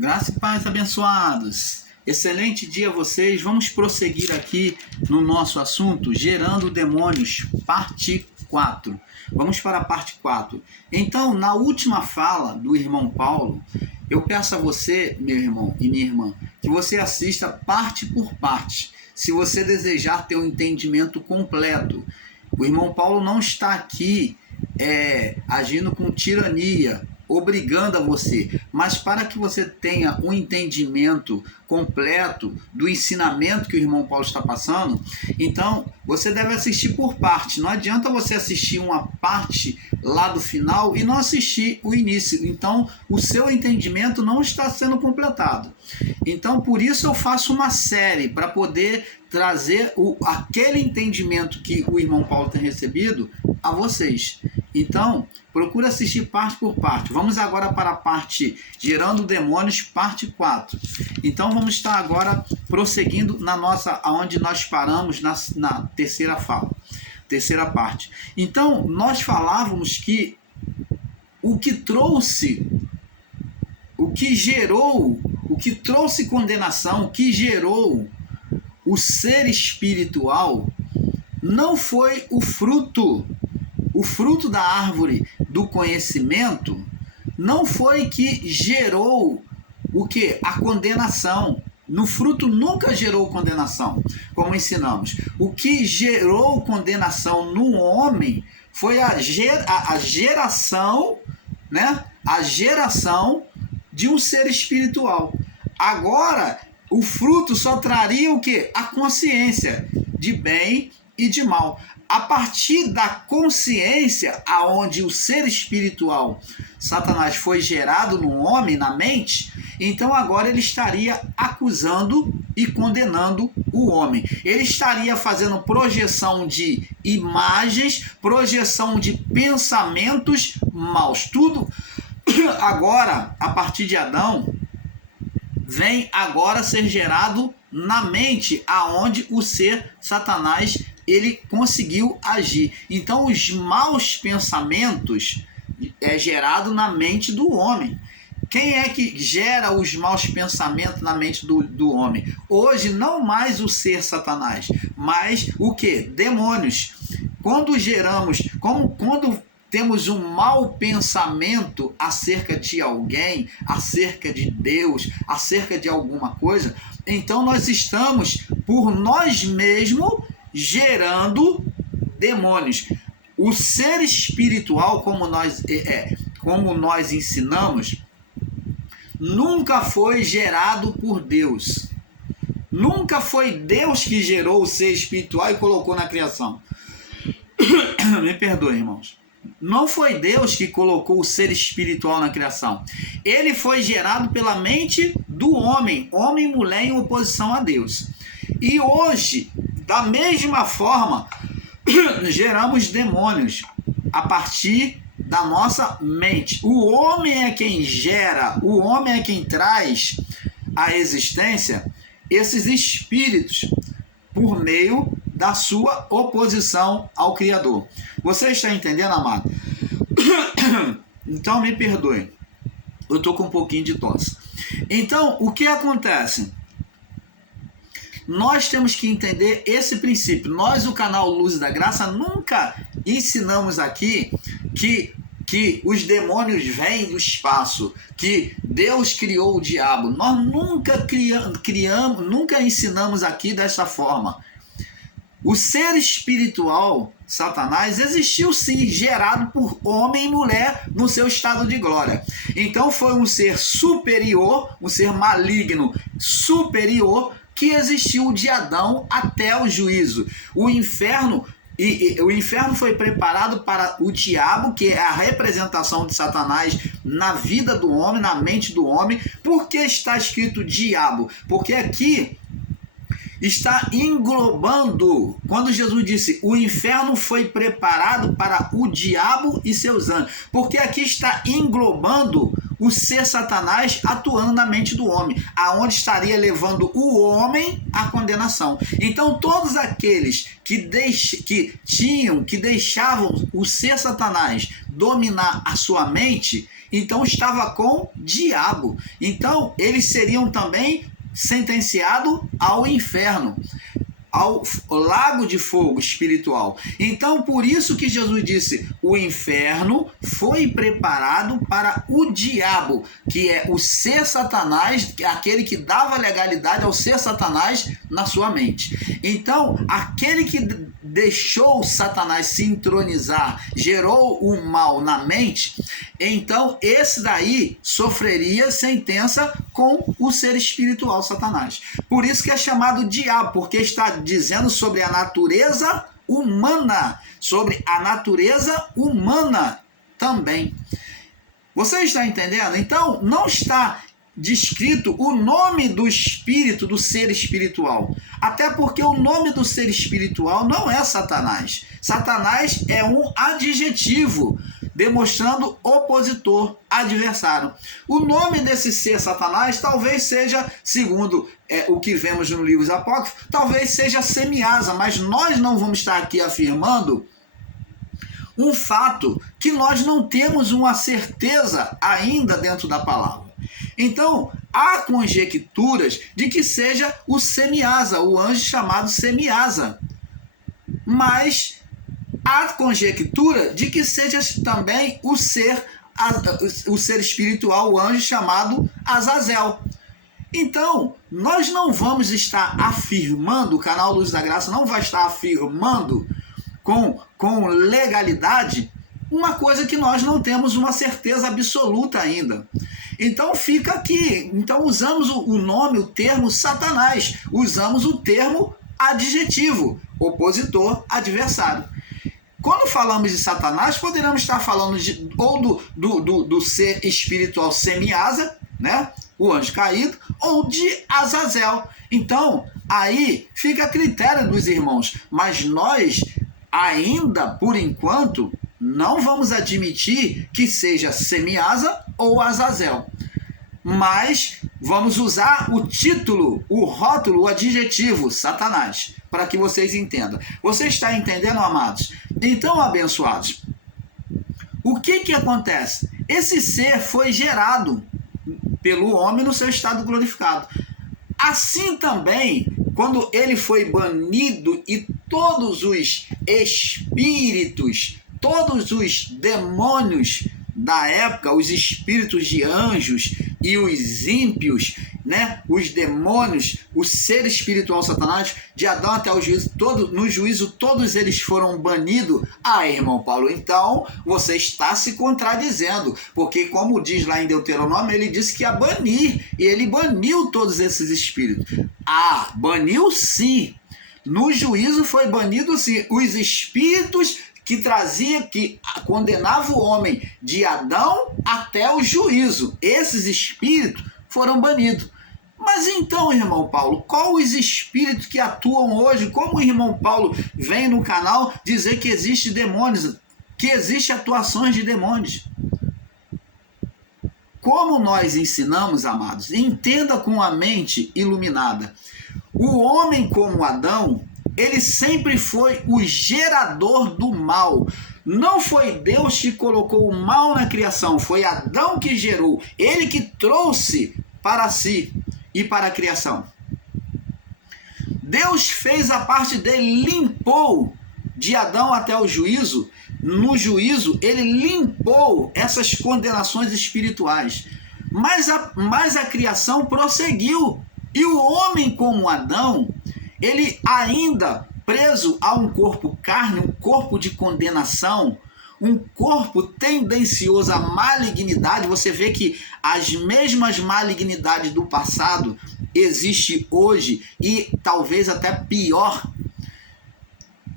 Graça e paz, abençoados. Excelente dia a vocês. Vamos prosseguir aqui no nosso assunto, Gerando Demônios, parte 4. Vamos para a parte 4. Então, na última fala do irmão Paulo, eu peço a você, meu irmão e minha irmã, que você assista parte por parte, se você desejar ter um entendimento completo. O irmão Paulo não está aqui agindo com tirania, obrigando a você, mas para que você tenha um entendimento completo do ensinamento que o irmão Paulo está passando, então você deve assistir por parte. Não adianta você assistir uma parte lá do final e não assistir o início. Então o seu entendimento não está sendo completado. Então por isso eu faço uma série para poder trazer aquele entendimento que o irmão Paulo tem recebido a vocês. Então, procura assistir parte por parte. Vamos agora para a parte Gerando Demônios, parte 4. Então, vamos estar agora prosseguindo aonde nós paramos na terceira fala, terceira parte. Então, nós falávamos que o que trouxe condenação, o que gerou o ser espiritual, não foi o fruto da árvore do conhecimento, não foi que gerou o que? A condenação. No fruto nunca gerou condenação, como ensinamos. O que gerou condenação no homem foi a geração, né? A geração de um ser espiritual. Agora, o fruto só traria o que? A consciência de bem e de mal. A partir da consciência, aonde o ser espiritual, Satanás, foi gerado no homem, na mente, então agora ele estaria acusando e condenando o homem. Ele estaria fazendo projeção de imagens, projeção de pensamentos maus. Tudo agora, a partir de Adão, vem agora ser gerado na mente, aonde o ser Satanás ele conseguiu agir. Então os maus pensamentos é gerado na mente do homem. Quem é que gera os maus pensamentos na mente do homem? Hoje não mais o ser Satanás, mas o que? Demônios. Quando temos um mau pensamento acerca de alguém, acerca de Deus, acerca de alguma coisa, então nós estamos por nós mesmos gerando demônios. O ser espiritual, como nós ensinamos, nunca foi gerado por Deus. Nunca foi Deus que gerou o ser espiritual e colocou na criação. Me perdoe, irmãos. Não foi Deus que colocou o ser espiritual na criação. Ele foi gerado pela mente do homem, homem e mulher em oposição a Deus. E hoje, da mesma forma, geramos demônios a partir da nossa mente. O homem é quem gera, o homem é quem traz à existência esses espíritos por meio da sua oposição ao Criador. Você está entendendo, amado? Então me perdoe, eu estou com um pouquinho de tosse. Então, o que acontece? Nós temos que entender esse princípio. Nós, o canal Luz da Graça, nunca ensinamos aqui que os demônios vêm do espaço, que Deus criou o diabo. Nós nunca nunca ensinamos aqui dessa forma. O ser espiritual, Satanás, existiu sim, gerado por homem e mulher no seu estado de glória. Então foi um ser superior, um ser maligno superior, que existiu de Adão até o juízo. O inferno foi preparado para o diabo, que é a representação de Satanás na vida do homem, na mente do homem. Por que está escrito diabo? Porque aqui está englobando, quando Jesus disse, o inferno foi preparado para o diabo e seus anjos, porque aqui está englobando o ser Satanás atuando na mente do homem, aonde estaria levando o homem à condenação. Então todos aqueles que deixavam o ser Satanás dominar a sua mente, então estava com o diabo. Então eles seriam também sentenciados ao inferno, ao lago de fogo espiritual. Então, por isso que Jesus disse: o inferno foi preparado para o diabo, que é o ser Satanás, aquele que dava legalidade ao ser Satanás na sua mente. Então, aquele que deixou Satanás se entronizar, gerou o mal na mente, então esse daí sofreria sentença com o ser espiritual Satanás. Por isso que é chamado diabo, porque está dizendo sobre a natureza humana, também. Você está entendendo? Então, não está descrito o nome do espírito, do ser espiritual. Até porque o nome do ser espiritual não é Satanás. Satanás é um adjetivo, demonstrando opositor, adversário. O nome desse ser Satanás talvez seja, segundo o que vemos no livro apócrifos, talvez seja Semiasa, mas nós não vamos estar aqui afirmando um fato que nós não temos uma certeza ainda dentro da palavra. Então, há conjecturas de que seja o Semiasa, o anjo chamado Semiasa. Mas há conjectura de que seja também o ser espiritual, o anjo chamado Azazel. Então, nós não vamos estar afirmando, o canal Luz da Graça não vai estar afirmando com legalidade uma coisa que nós não temos uma certeza absoluta ainda. Então fica aqui, então usamos o nome, o termo Satanás, usamos o termo adjetivo, opositor, adversário. Quando falamos de Satanás, poderíamos estar falando do ser espiritual Semiasa, né? O anjo caído, ou de Azazel. Então, aí fica a critério dos irmãos, mas nós ainda, por enquanto, não vamos admitir que seja Semiasa ou Azazel. Mas vamos usar o título, o rótulo, o adjetivo Satanás, para que vocês entendam. Você está entendendo, amados? Então, abençoados, o que acontece? Esse ser foi gerado pelo homem no seu estado glorificado. Assim também, quando ele foi banido e todos os espíritos, todos os demônios da época, os espíritos de anjos e os ímpios, né, os demônios, o ser espiritual Satanás, de Adão até o juízo, no juízo todos eles foram banidos. Irmão Paulo, então você está se contradizendo, porque como diz lá em Deuteronômio, ele disse que ia banir, e ele baniu todos esses espíritos. Baniu sim. No juízo foi banido sim os espíritos que condenava o homem de Adão até o juízo. Esses espíritos foram banidos. Mas então, irmão Paulo, qual os espíritos que atuam hoje? Como o irmão Paulo vem no canal dizer que existe demônios, que existe atuações de demônios? Como nós ensinamos, amados, entenda com a mente iluminada. O homem como Adão, ele sempre foi o gerador do mal. Não foi Deus que colocou o mal na criação, foi Adão que gerou. Ele que trouxe para si e para a criação. Deus fez a parte dele, limpou de Adão até o juízo. No juízo, ele limpou essas condenações espirituais. Mas a criação prosseguiu. E o homem como Adão, ele ainda preso a um corpo carne, um corpo de condenação, um corpo tendencioso à malignidade. Você vê que as mesmas malignidades do passado existem hoje e talvez até pior.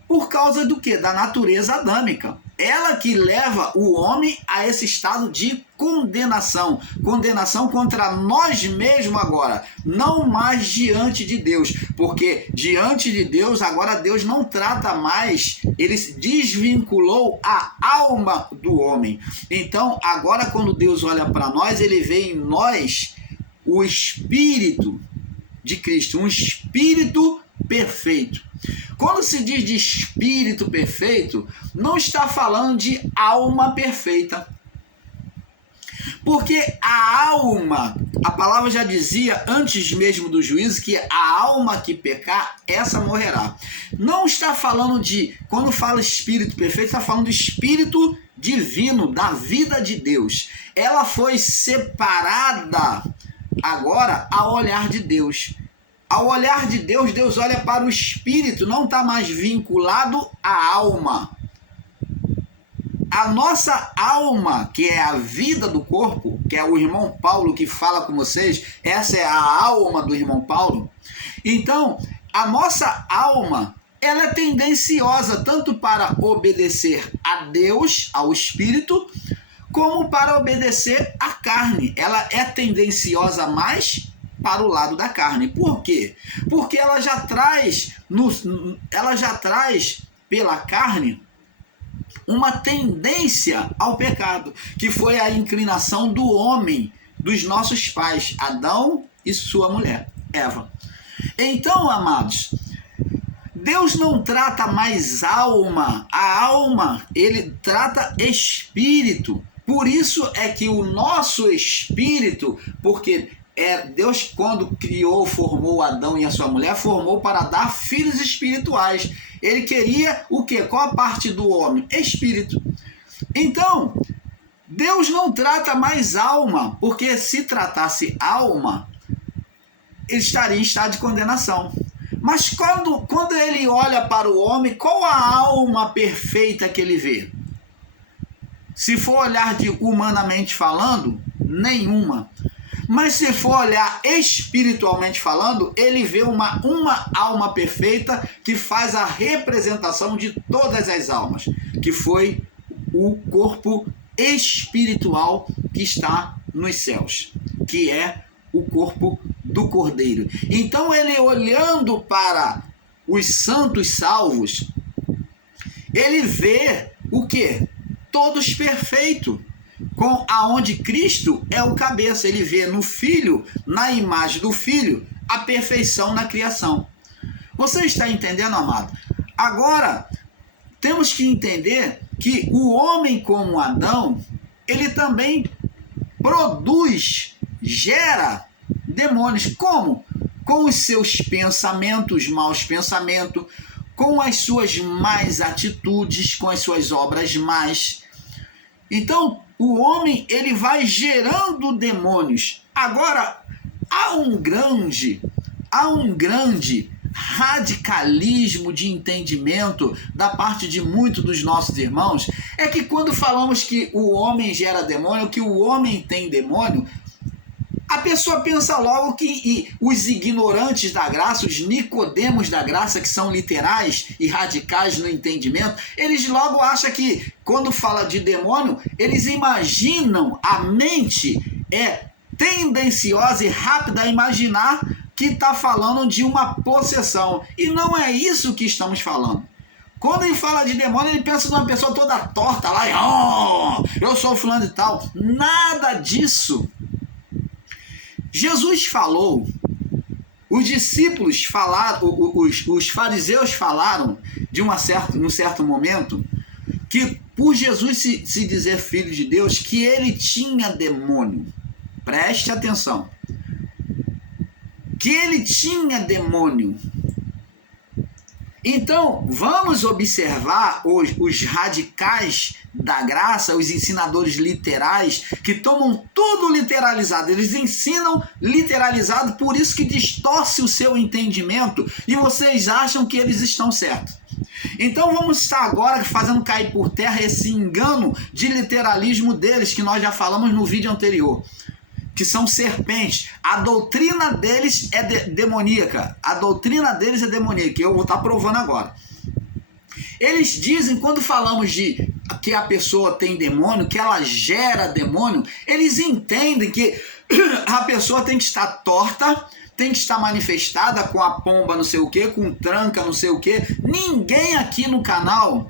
Por causa do quê? Da natureza adâmica. Ela que leva o homem a esse estado de condenação. Condenação contra nós mesmos agora. Não mais diante de Deus. Porque diante de Deus, agora Deus não trata mais. Ele desvinculou a alma do homem. Então, agora quando Deus olha para nós, ele vê em nós o Espírito de Cristo. Um Espírito perfeito. Quando se diz de espírito perfeito, não está falando de alma perfeita. Porque a alma, a palavra já dizia antes mesmo do juízo que a alma que pecar, essa morrerá. Não está falando de, quando fala espírito perfeito, está falando do espírito divino, da vida de Deus. Ela foi separada agora ao olhar de Deus. Ao olhar de Deus, Deus olha para o espírito, não está mais vinculado à alma. A nossa alma, que é a vida do corpo, que é o irmão Paulo que fala com vocês, essa é a alma do irmão Paulo. Então, a nossa alma, ela é tendenciosa tanto para obedecer a Deus, ao Espírito, como para obedecer à carne. Ela é tendenciosa mais para o lado da carne. Por quê? Porque ela já traz pela carne uma tendência ao pecado, que foi a inclinação do homem, dos nossos pais, Adão e sua mulher, Eva. Então, amados, Deus não trata mais alma, a alma, ele trata espírito. Por isso é que o nosso espírito, porque Deus, quando criou, formou Adão e a sua mulher, formou para dar filhos espirituais. Ele queria o quê? Qual a parte do homem? Espírito. Então, Deus não trata mais alma, porque se tratasse alma, ele estaria em estado de condenação. Mas quando ele olha para o homem, qual a alma perfeita que ele vê? Se for olhar de humanamente falando, nenhuma. Mas se for olhar espiritualmente falando, ele vê uma alma perfeita que faz a representação de todas as almas, que foi o corpo espiritual que está nos céus, que é o corpo do Cordeiro. Então ele, olhando para os santos salvos, ele vê o quê? Todos perfeitos. Com aonde Cristo é o cabeça, ele vê no Filho, na imagem do Filho, a perfeição na criação. Você está entendendo, amado? Agora, temos que entender que o homem como Adão, ele também produz, gera demônios. Como? Com os seus pensamentos, maus pensamentos, com as suas más atitudes, com as suas obras más. Então, o homem, ele vai gerando demônios. Agora, há um grande radicalismo de entendimento da parte de muitos dos nossos irmãos, é que quando falamos que o homem gera demônio, que o homem tem demônio, a pessoa pensa logo que os ignorantes da graça, os Nicodemos da graça, que são literais e radicais no entendimento, eles logo acham que, quando fala de demônio, eles imaginam, a mente é tendenciosa e rápida a imaginar que está falando de uma possessão. E não é isso que estamos falando. Quando ele fala de demônio, ele pensa numa pessoa toda torta lá, eu sou fulano e tal. Nada disso. Jesus falou, os discípulos falaram, os fariseus falaram de um certo momento que por Jesus se dizer filho de Deus, que ele tinha demônio. Preste atenção. Que ele tinha demônio. Então, vamos observar os radicais da graça, os ensinadores literais, que tomam tudo literalizado. Eles ensinam literalizado, por isso que distorce o seu entendimento e vocês acham que eles estão certos. Então vamos estar agora fazendo cair por terra esse engano de literalismo deles, que nós já falamos no vídeo anterior, que são serpentes. A doutrina deles é demoníaca. A doutrina deles é demoníaca, eu vou estar provando agora. Eles dizem, quando falamos de que a pessoa tem demônio, que ela gera demônio, eles entendem que a pessoa tem que estar torta, tem que estar manifestada com a pomba não sei o que, com tranca não sei o que. Ninguém aqui no canal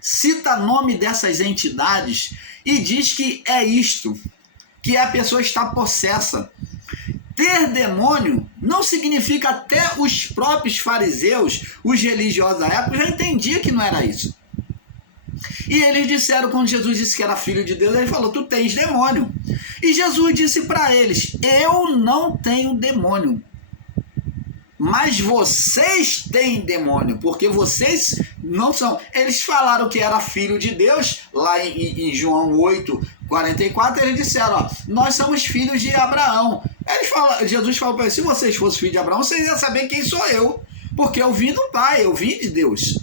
cita nome dessas entidades e diz que é isto, que a pessoa está possessa. Ter demônio não significa, até os próprios fariseus, os religiosos da época, já entendiam que não era isso. E eles disseram, quando Jesus disse que era filho de Deus, ele falou, tu tens demônio. E Jesus disse para eles, eu não tenho demônio, mas vocês têm demônio, porque vocês não são. Eles falaram que era filho de Deus, lá em João 8:44, eles disseram, ó, nós somos filhos de Abraão. Jesus falou para eles, se vocês fossem filhos de Abraão, vocês iam saber quem sou eu, porque eu vim do Pai, eu vim de Deus.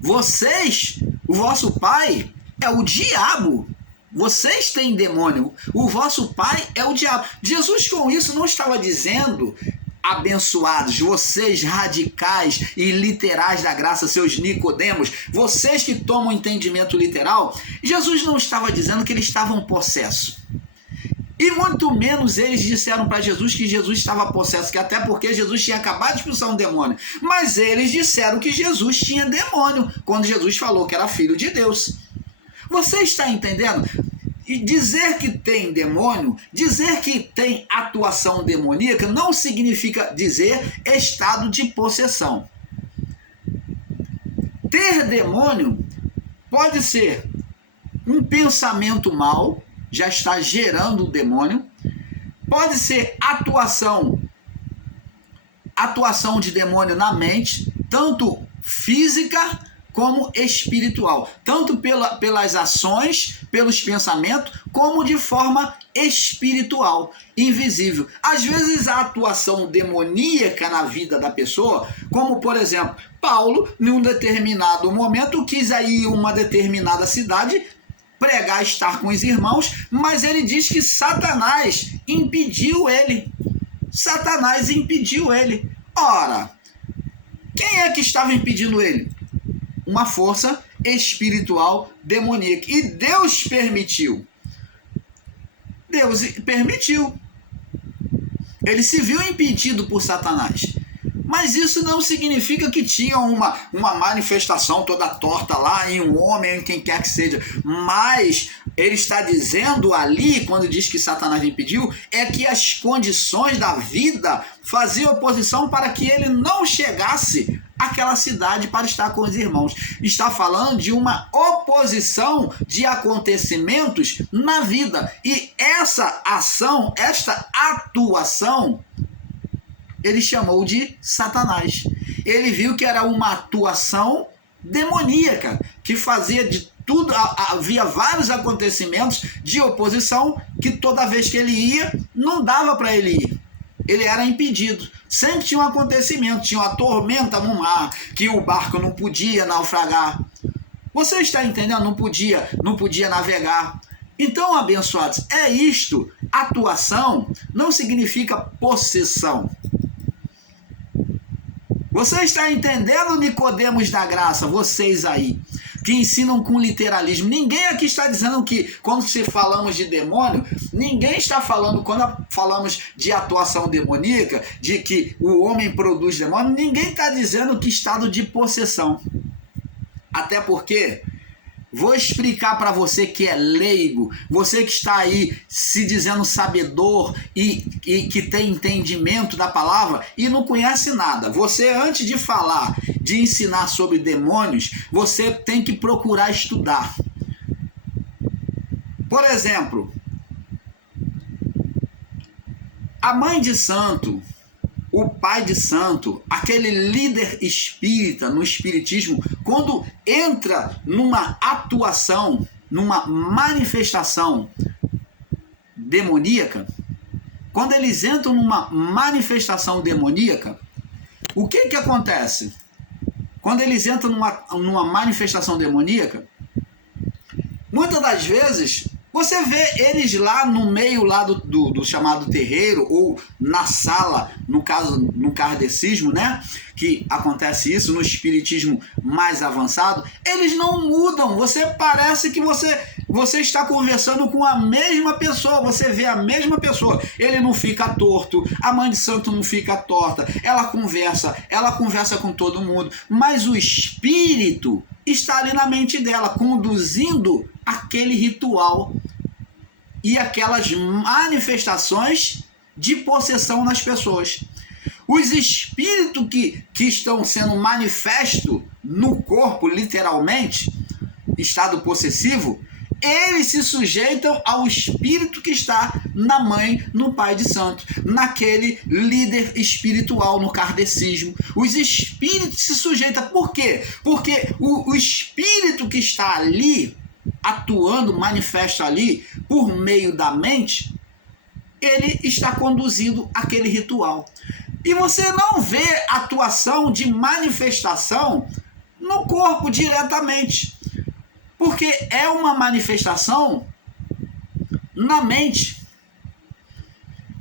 Vocês, o vosso pai é o diabo. Vocês têm demônio. O vosso pai é o diabo. Jesus com isso não estava dizendo, abençoados, vocês radicais e literais da graça, seus Nicodemos, vocês que tomam entendimento literal, Jesus não estava dizendo que eles estavam possessos. E muito menos eles disseram para Jesus que Jesus estava possesso, que até porque Jesus tinha acabado de expulsar um demônio. Mas eles disseram que Jesus tinha demônio, quando Jesus falou que era filho de Deus. Você está entendendo? E dizer que tem demônio, dizer que tem atuação demoníaca, não significa dizer estado de possessão. Ter demônio pode ser um pensamento mau, já está gerando o demônio. Pode ser atuação de demônio na mente, tanto física como espiritual, tanto pelas ações, pelos pensamentos, como de forma espiritual, invisível. Às vezes a atuação demoníaca na vida da pessoa, como por exemplo, Paulo, em um determinado momento, quis ir a uma determinada cidade, pregar, estar com os irmãos, mas ele diz que Satanás impediu ele. Satanás impediu ele. Ora, quem é que estava impedindo ele? Uma força espiritual demoníaca. E Deus permitiu. Deus permitiu. Ele se viu impedido por Satanás. Mas isso não significa que tinha uma manifestação toda torta lá em um homem, em quem quer que seja. Mas ele está dizendo ali, quando diz que Satanás impediu, é que as condições da vida faziam oposição para que ele não chegasse àquela cidade para estar com os irmãos. Está falando de uma oposição de acontecimentos na vida. E essa ação, esta atuação, ele chamou de Satanás. Ele viu que era uma atuação demoníaca, que fazia de tudo, havia vários acontecimentos de oposição, que toda vez que ele ia, não dava para ele ir. Ele era impedido. Sempre tinha um acontecimento, tinha uma tormenta no mar, que o barco não podia naufragar. Você está entendendo? Não podia navegar. Então, abençoados, é isto. Atuação não significa possessão. Você está entendendo, Nicodemos da graça, vocês aí, que ensinam com literalismo? Ninguém aqui está dizendo que, quando se falamos de demônio, ninguém está falando, quando falamos de atuação demoníaca, de que o homem produz demônio, ninguém está dizendo que estado de possessão. Até porque, vou explicar para você que é leigo, você que está aí se dizendo sabedor e que tem entendimento da palavra e não conhece nada. Você, antes de falar, de ensinar sobre demônios, você tem que procurar estudar. Por exemplo, a mãe de santo, o pai de santo, aquele líder espírita no espiritismo, quando entra numa atuação, numa manifestação demoníaca, quando eles entram numa manifestação demoníaca, o que acontece? Quando eles entram numa manifestação demoníaca, muitas das vezes você vê eles lá no meio lá do chamado terreiro, ou na sala, no caso, no kardecismo, né? Que acontece isso, no espiritismo mais avançado, eles não mudam. Você parece que você está conversando com a mesma pessoa, você vê a mesma pessoa. Ele não fica torto, a mãe de santo não fica torta, ela conversa com todo mundo, mas o espírito está ali na mente dela, conduzindo aquele ritual e aquelas manifestações de possessão nas pessoas. Os espíritos que estão sendo manifestos no corpo, literalmente, estado possessivo, eles se sujeitam ao espírito que está na mãe, no pai de santo, naquele líder espiritual, no kardecismo. Os espíritos se sujeitam. Por quê? Porque o espírito que está ali, atuando, manifesto ali, por meio da mente, ele está conduzindo aquele ritual. E você não vê atuação de manifestação no corpo diretamente, porque é uma manifestação na mente.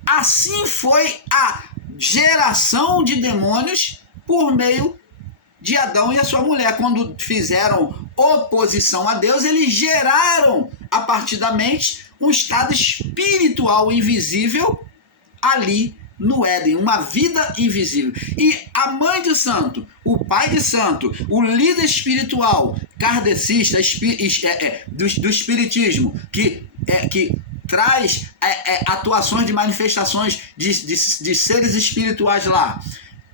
Assim foi a geração de demônios por meio de Adão e a sua mulher. Quando fizeram oposição a Deus, eles geraram, a partir da mente, um estado espiritual invisível ali no Éden, uma vida invisível. E a mãe de santo, o pai de santo, o líder espiritual kardecista do espiritismo, que traz atuações de manifestações de seres espirituais lá,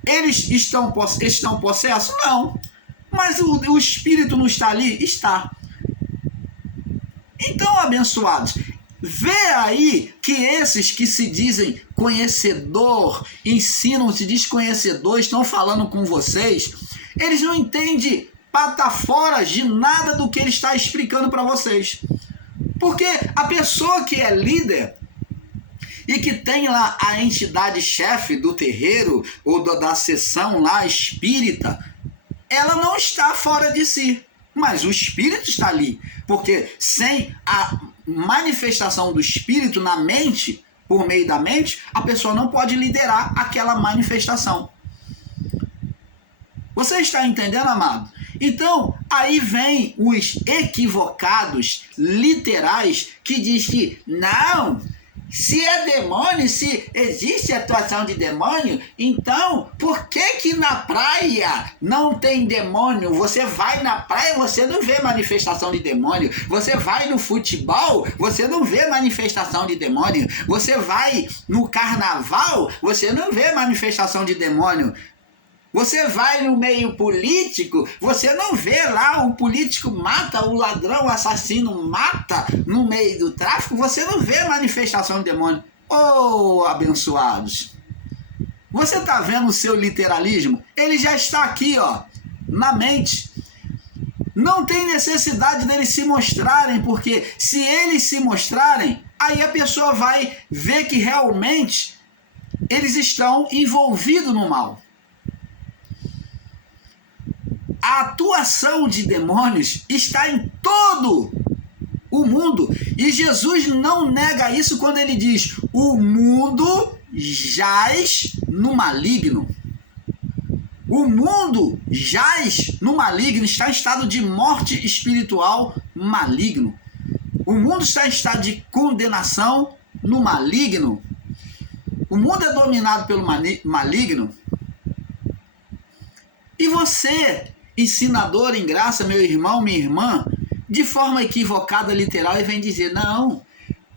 eles estão possessos? Não. Mas o espírito não está ali? Está. Então, abençoados, vê aí que esses que se dizem conhecedor, ensinam-se desconhecedor, estão falando com vocês, eles não entendem pataforas de nada do que ele está explicando para vocês. Porque a pessoa que é líder e que tem lá a entidade chefe do terreiro ou da sessão lá espírita, ela não está fora de si, mas o espírito está ali. Porque sem a manifestação do espírito na mente, por meio da mente, a pessoa não pode liderar aquela manifestação. Você está entendendo, amado? Então, aí vem os equivocados literais que diz que não, se é demônio, se existe atuação de demônio, então por que na praia não tem demônio? Você vai na praia, você não vê manifestação de demônio. Você vai no futebol, você não vê manifestação de demônio. Você vai no carnaval, você não vê manifestação de demônio. Você vai no meio político, você não vê lá o político mata, o ladrão, o assassino mata no meio do tráfico, você não vê manifestação de demônio. Oh, abençoados! Você está vendo o seu literalismo? Ele já está aqui, ó, na mente. Não tem necessidade deles se mostrarem, porque se eles se mostrarem, aí a pessoa vai ver que realmente eles estão envolvidos no mal. A atuação de demônios está em todo o mundo. E Jesus não nega isso quando ele diz: o mundo jaz no maligno. O mundo jaz no maligno, está em estado de morte espiritual maligno. O mundo está em estado de condenação no maligno. O mundo é dominado pelo maligno. E você, ensinador em graça, meu irmão, minha irmã, de forma equivocada, literal, e vem dizer: não,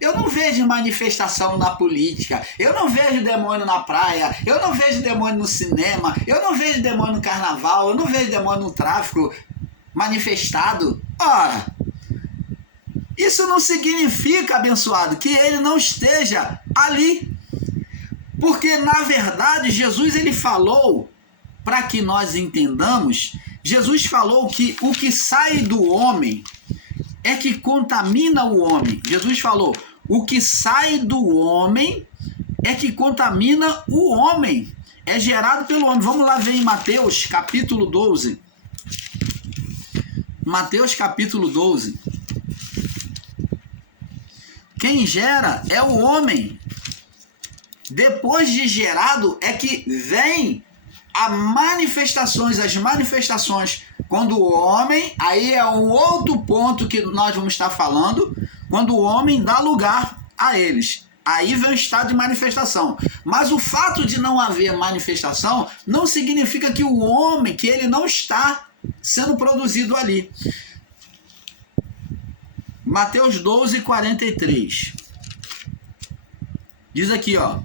eu não vejo manifestação na política, eu não vejo demônio na praia, eu não vejo demônio no cinema, eu não vejo demônio no carnaval, eu não vejo demônio no tráfico manifestado. Ora, isso não significa, abençoado, que ele não esteja ali. Porque, na verdade, Jesus ele falou, para que nós entendamos, Jesus falou que o que sai do homem é que contamina o homem. Jesus falou, o que sai do homem é que contamina o homem. É gerado pelo homem. Vamos lá ver em Mateus capítulo 12. Mateus capítulo 12. Quem gera é o homem. Depois de gerado é que vem as manifestações, quando o homem, aí é um outro ponto que nós vamos estar falando, quando o homem dá lugar a eles. Aí vem o estado de manifestação. Mas o fato de não haver manifestação não significa que o homem, que ele não está sendo produzido ali. Mateus 12, 43. Diz aqui, ó.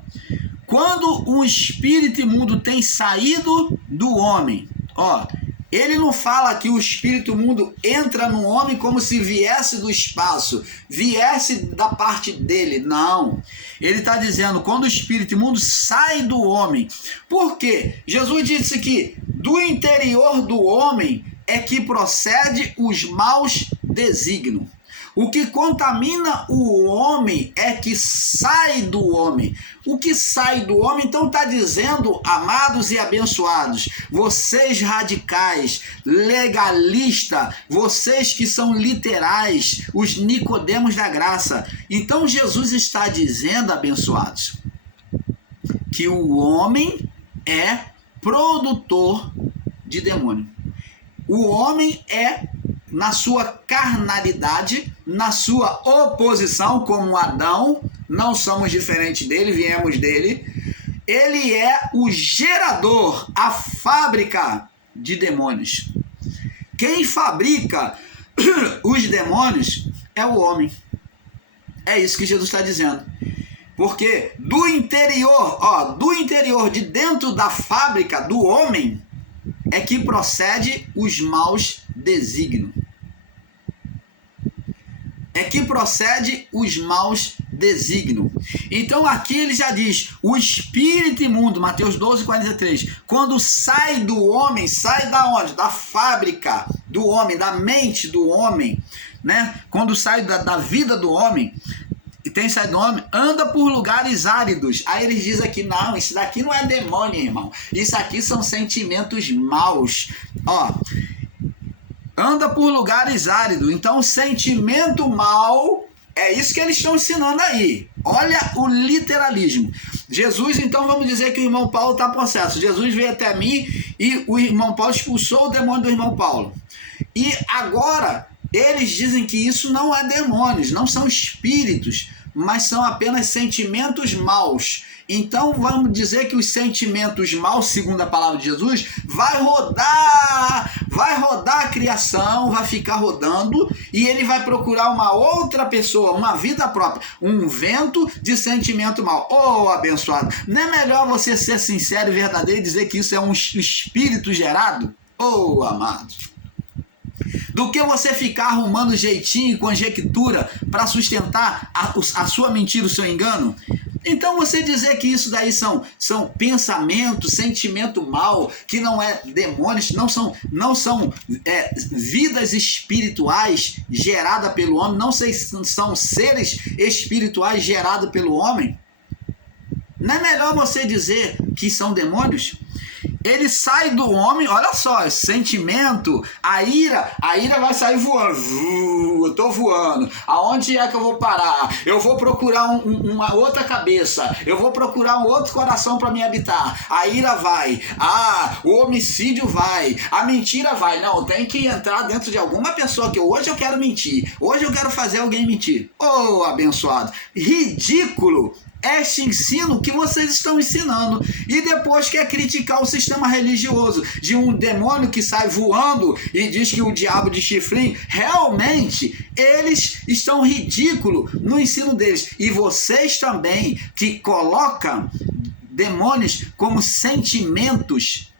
Quando um espírito imundo tem saído do homem, ó, ele não fala que o espírito imundo entra no homem como se viesse do espaço, viesse da parte dele. Não. Ele está dizendo quando o espírito imundo sai do homem. Por quê? Jesus disse que do interior do homem é que procede os maus desígnios. O que contamina o homem é que sai do homem. O que sai do homem, então está dizendo, amados e abençoados, vocês radicais, legalistas, vocês que são literais, os Nicodemos da graça. Então Jesus está dizendo, abençoados, que o homem é produtor de demônio. O homem é, na sua carnalidade, na sua oposição, como Adão, não somos diferentes dele, viemos dele, ele é o gerador, a fábrica de demônios. Quem fabrica os demônios é o homem. É isso que Jesus está dizendo. Porque do interior, de dentro da fábrica do homem, é que procede os maus desígnios. Então aqui ele já diz, o espírito imundo, Mateus 12:43, quando sai do homem, sai da onde? Da fábrica do homem, da mente do homem, né? Quando sai da vida do homem, e tem saído do homem, anda por lugares áridos. Aí eles dizem aqui, não, isso daqui não é demônio, irmão. Isso aqui são sentimentos maus. Ó, anda por lugares áridos. Então, sentimento mau, é isso que eles estão ensinando aí. Olha o literalismo. Jesus, então, vamos dizer que o irmão Paulo está possesso. Jesus veio até mim e o irmão Paulo expulsou o demônio do irmão Paulo. E agora, eles dizem que isso não é demônios, não são espíritos, mas são apenas sentimentos maus. Então vamos dizer que os sentimentos maus, segundo a palavra de Jesus, vai rodar a criação, vai ficar rodando e ele vai procurar uma outra pessoa, uma vida própria, um vento de sentimento mau. Oh, abençoado, não é melhor você ser sincero e verdadeiro e dizer que isso é um espírito gerado? Oh, amado, do que você ficar arrumando jeitinho e conjectura para sustentar a sua mentira, o seu engano. Então você dizer que isso daí são pensamentos, sentimento mal, que não é demônios, não são vidas espirituais geradas pelo homem, não são seres espirituais gerados pelo homem. Não é melhor você dizer que são demônios? Ele sai do homem, olha só, sentimento, a ira vai sair voando. Eu tô voando. Aonde é que eu vou parar? Eu vou procurar uma outra cabeça. Eu vou procurar um outro coração para me habitar. A ira vai. O homicídio vai. A mentira vai. Não, tem que entrar dentro de alguma pessoa que hoje eu quero mentir. Hoje eu quero fazer alguém mentir. Oh, abençoado. Ridículo este ensino que vocês estão ensinando, e depois quer criticar o sistema religioso de um demônio que sai voando e diz que o diabo de chifrinho. Realmente eles estão ridículos no ensino deles, e vocês também que colocam demônios como sentimentos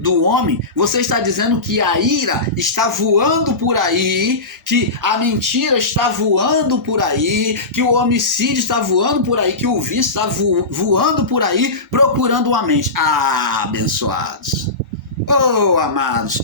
do homem, você está dizendo que a ira está voando por aí, que a mentira está voando por aí, que o homicídio está voando por aí, que o vício está voando por aí, procurando uma mente. Abençoados. Oh, amados.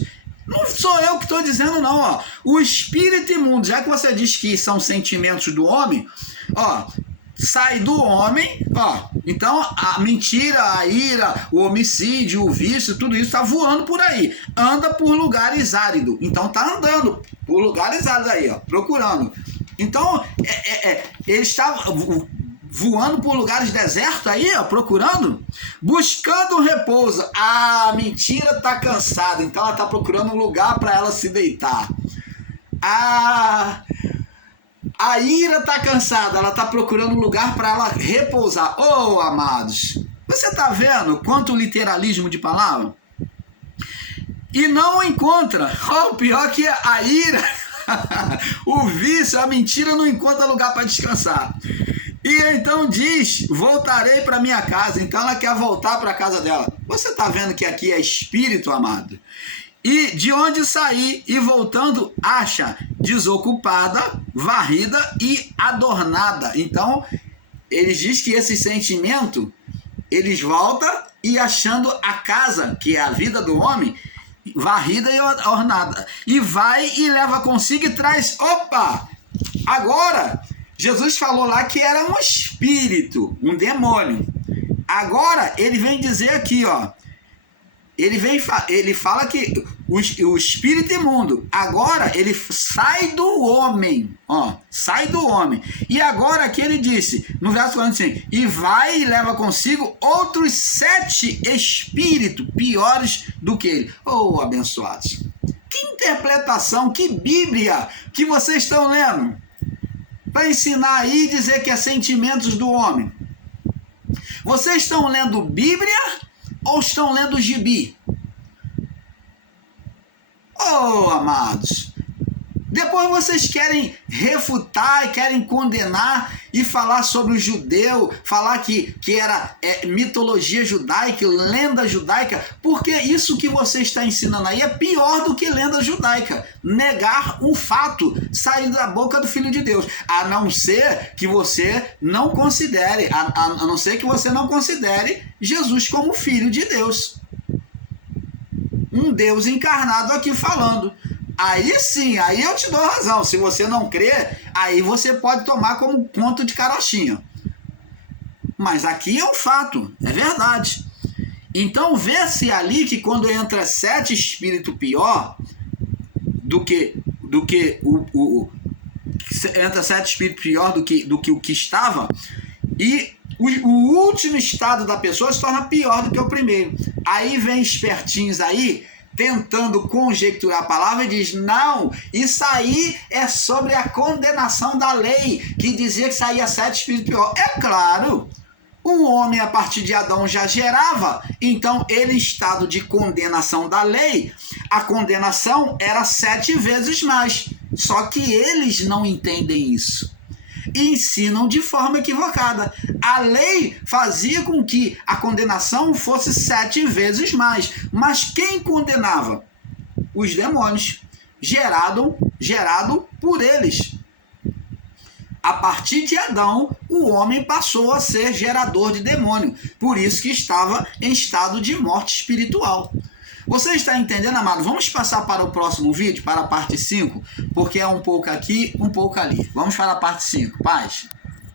Não sou eu que estou dizendo, não. Ó. O espírito imundo, já que você diz que são sentimentos do homem, ó, sai do homem, ó. Então a mentira, a ira, o homicídio, o vício, tudo isso está voando por aí. Anda por lugares áridos. Então tá andando por lugares áridos aí, ó, procurando. Então ele está voando por lugares desertos aí, ó, procurando, buscando repouso. A mentira tá cansada, então ela tá procurando um lugar para ela se deitar. A ira está cansada, ela está procurando um lugar para ela repousar. Oh, amados, você está vendo quanto literalismo de palavra? E não encontra. Oh, pior que a ira, o vício, a mentira não encontra lugar para descansar. E então diz, voltarei para minha casa. Então ela quer voltar para a casa dela. Você está vendo que aqui é espírito, amado? E de onde sair e voltando, acha desocupada, varrida e adornada. Então, eles dizem que esse sentimento, eles voltam e achando a casa, que é a vida do homem, varrida e ornada. E vai e leva consigo e traz, opa, agora, Jesus falou lá que era um espírito, um demônio. Agora, ele vem dizer aqui, ó, ele fala que o espírito imundo, agora ele sai do homem, ó, sai do homem. E agora aqui ele disse, no verso 45, e vai e leva consigo outros 7 espíritos piores do que ele. Oh, abençoados. Que interpretação, que Bíblia que vocês estão lendo? Para ensinar aí e dizer que é sentimentos do homem. Vocês estão lendo Bíblia ou estão lendo gibi? Oh, amados, depois vocês querem refutar e querem condenar e falar sobre o judeu, falar que era mitologia judaica, lenda judaica, porque isso que você está ensinando aí é pior do que lenda judaica. Negar um fato saindo da boca do Filho de Deus, a não ser que você não considere, a não ser que você não considere Jesus como Filho de Deus. Um Deus encarnado aqui falando. Aí sim, aí eu te dou razão. Se você não crê, aí você pode tomar como conto de carochinha. Mas aqui é um fato, é verdade. Então vê-se ali que quando entra 7 espíritos pior do que entra 7 espíritos pior do que o que estava, e o último estado da pessoa se torna pior do que o primeiro. Aí vem espertinhos aí, tentando conjecturar a palavra, e diz, não, isso aí é sobre a condenação da lei, que dizia que saía 7 espíritos pior. É claro, o homem a partir de Adão já gerava, então ele, em estado de condenação da lei, a condenação era 7 vezes mais, só que eles não entendem isso. E ensinam de forma equivocada. A lei fazia com que a condenação fosse 7 vezes mais. Mas quem condenava? Os demônios, gerado por eles. A partir de Adão, o homem passou a ser gerador de demônio. Por isso que estava em estado de morte espiritual. Você está entendendo, amado? Vamos passar para o próximo vídeo, para a parte 5, porque é um pouco aqui, um pouco ali. Vamos para a parte 5. Paz.